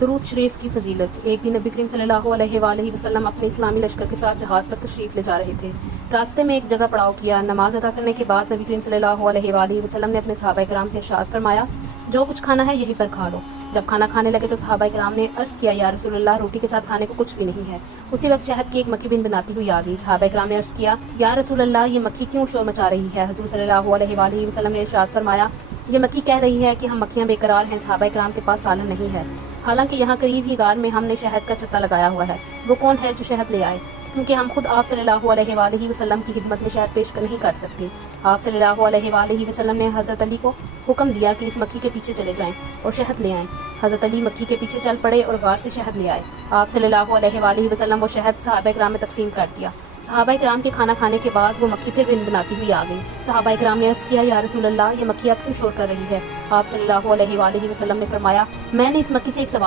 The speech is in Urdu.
درود شریف کی فضیلت۔ ایک دن نبی کریم صلی اللہ علیہ وآلہ وسلم اپنے اسلامی لشکر کے ساتھ جہاد پر تشریف لے جا رہے تھے۔ راستے میں ایک جگہ پڑاؤ کیا۔ نماز ادا کرنے کے بعد نبی کریم صلی اللہ علیہ وآلہ وسلم نے اپنے صحابہ کرام سے ارشاد فرمایا، جو کچھ کھانا ہے یہیں پر کھا لو۔ جب کھانا کھانے لگے تو صحابہ کرام نے عرض کیا، یا رسول اللہ، روٹی کے ساتھ کھانے کو کچھ بھی نہیں ہے۔ اسی وقت شہد کی ایک مکھی بن بناتی ہوئی آ گئی۔ صحابہ کرام نے عرض کیا، یا رسول اللہ، یہ مکھی کیوں شور مچا رہی ہے؟ حضور صلی اللہ علیہ وآلہ وسلم نے ارشاد فرمایا، یہ مکھی کہہ رہی ہے کہ ہم مکھیاں بے قرار ہیں، صحابہ کرام کے پاس سالن نہیں ہے، حالانکہ یہاں قریب ہی غار میں ہم نے شہد کا چتا لگایا ہوا ہے، وہ کون ہے جو شہد لے آئے؟ کیونکہ ہم خود آپ صلی اللہ علیہ وآلہ وسلم کی خدمت میں شہد پیش نہیں کر سکتے۔ آپ صلی اللہ علیہ وآلہ وسلم نے حضرت علی کو حکم دیا کہ اس مکھی کے پیچھے چلے جائیں اور شہد لے آئیں۔ حضرت علی مکھی کے پیچھے چل پڑے اور غار سے شہد لے آئے۔ آپ صلی اللہ علیہ وآلہ وسلم وہ شہد صحابہ کرام میں تقسیم کر دیا۔ صحابہ کرام کے کھانا کھانے کے بعد وہ مکھی پھر بن بناتی ہوئی آ گئی۔ صحابہ کرام نے عرض کیا، یا رسول اللہ، یہ مکھی اب کیوں شور کر رہی ہے؟ آپ صلی اللہ علیہ وآلہ وسلم نے فرمایا، میں نے اس مکھی سے ایک سوال